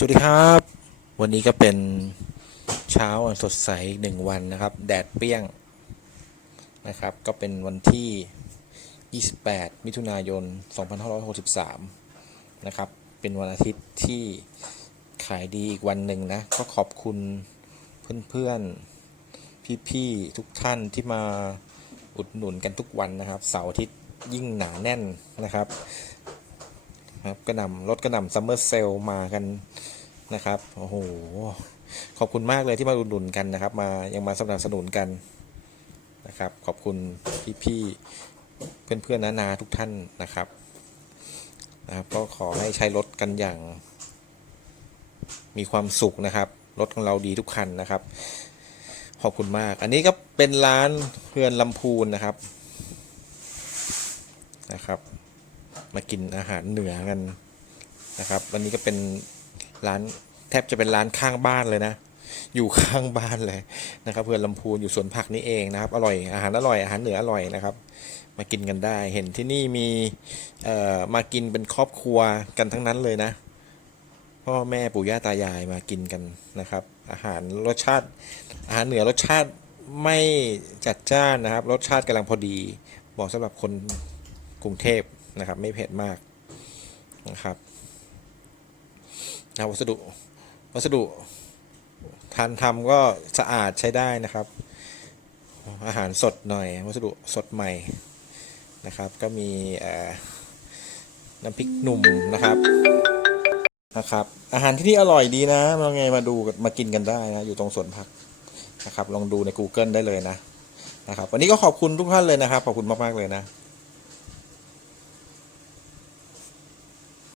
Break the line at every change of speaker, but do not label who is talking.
สวัสดีครับ วันนี้ก็เป็นเช้าวันสดใสหนึ่งวันนะครับ แดดเปรี้ยงนะครับ ก็เป็นวันที่ 28 มิถุนายน 2563 นะครับ เป็นวันอาทิตย์ที่ขายดีอีกวันหนึ่งนะ ก็ขอบคุณเพื่อนๆ พี่ๆ ทุกท่านที่มาอุดหนุนกันทุกวันนะครับ เสาร์อาทิตย์ยิ่งหนาแน่นนะครับ ครับกระหน่ำรถกระหน่ำซัมเมอร์เซลมากันนะครับโอ้โหขอบคุณมากเลยที่มาอุดหนุนกันนะครับ มายังมาสนับสนุนกันนะครับ ขอบคุณพี่ๆเพื่อนๆนานาทุกท่านนะครับนะครับ ก็ขอให้ใช้รถกันอย่าง มีความสุขนะครับรถของเราดีทุกคันนะครับ ขอบคุณมาก อันนี้ก็เป็นร้านเพื่อนลำพูนนะครับนะครับ มากินอาหารเหนือกันนะครับวันนี้ก็เป็นร้านแทบจะเป็นร้านข้างบ้านเลยนะ อยู่ข้างบ้านเลยนะครับ เพื่อนลำพูนอยู่สวนผักนี่เองนะครับ อร่อยอาหารอร่อยอาหารเหนืออร่อยนะครับ มากินกันได้ เห็นที่นี่มีเอ่อมากินเป็นครอบครัวกันทั้งนั้นเลยนะพ่อแม่ปู่ย่าตายายมากินกันนะครับ อาหารรสชาติ อาหารเหนือรสชาติไม่จัดจ้านนะครับ รสชาติกำลังพอดีเหมาะสำหรับคนกรุงเทพ นะครับ ไม่เผ็ดมากนะครับนะวัสดุวัสดุทานทำก็สะอาดใช้ได้นะครับ อาหารสดหน่อย วัสดุสดใหม่นะครับ ก็มีน้ำพริกหนุ่มนะครับนะครับ อาหารที่นี่อร่อยดีนะมาไงมาดูมากินกันได้นะอยู่ตรงสวนผักนะครับ ลองดูใน Google ได้เลยนะนะครับ วันนี้ก็ขอบคุณทุกท่านเลยนะครับ ขอบคุณมาก ๆ เลยนะ